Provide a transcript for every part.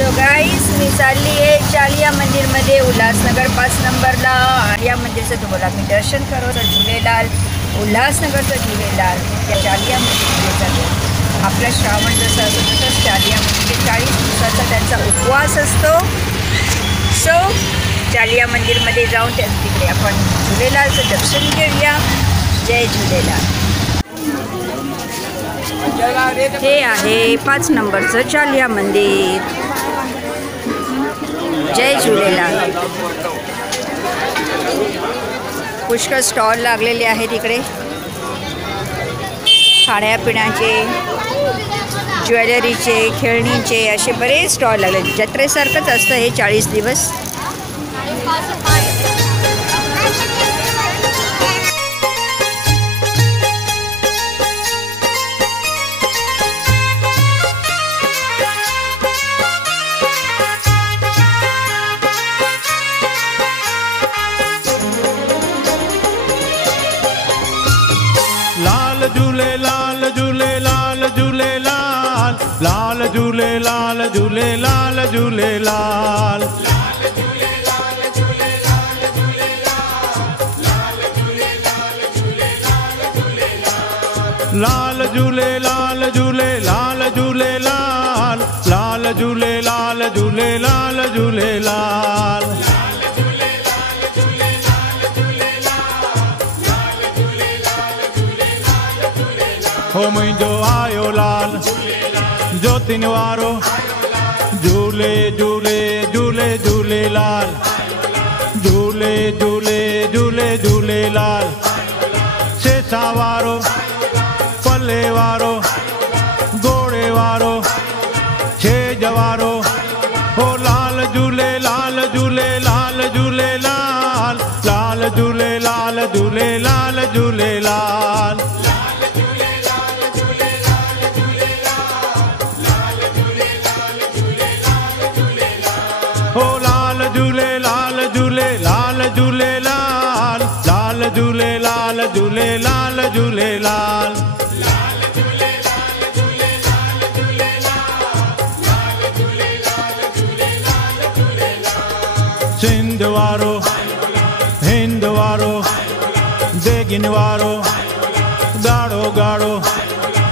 So guys मी चालली आहे चालिया मंदिरमध्ये उल्हासनगर 5 नंबरला. या मंदिरचं तुम्हाला मी दर्शन करवलं. झुलेलाल उल्हासनगरचं झुलेलाल त्या चालिया मंदिरमध्ये जातो. आपला श्रावण जसं असतो तसंच चालिया मंदिर 40 दिवसाचा त्यांचा उपवास असतो. सो चालिया मंदिरमध्ये जाऊन तिकडे आपण झुलेलालचं दर्शन घेऊया. जय झुलेलाल. हे आहे 5 नंबरचं चालिया मंदिर. जय झुलेलाल. पुष्कळ स्टॉल लागलेले आहेत इकडे. खाण्यापिण्याचे, ज्वेलरीचे, खेळणीचे असे बरेच स्टॉल लागले. जत्रेसारखंच असतं हे 40 दिवस. लाल झूले लाल झूले लाल झूले लाल लाल झूले लाल झूले लाल झूले लाल लाल झूले लाल झूले लाल झूले लाल लाल झूले लाल झूले लाल झूले लाल हो मुंहिंजो आयो लाल ज्योतिन वारो झूले झूले झूले झूले लाल झूले झूले झूले झूले लाल सेसा वारो पल्ले वारो घोड़े वारो छेज वारो हो लाल झूले लाल झूले लाल झूले लाल लाल झूले लाल झूले लाल झूले लाल हो लाल झूले लाल झूले लाल झूले लाल लाल झूले लाल झूले लाल झूले लाल सिंध वारो हिंद वारो देगिन वारो गाढ़ो गाढ़ो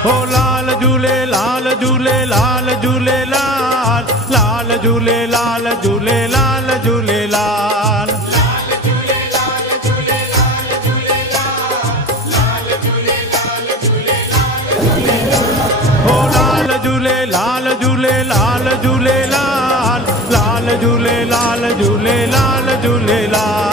हो लाल झूले लाल झूले लाल झूले लाल लाल झूले लाल झूले लाल झूले लाल हो लाल झूले लाल झूले लाल झूले लाल लाल झूले लाल झूले लाल झूले लाल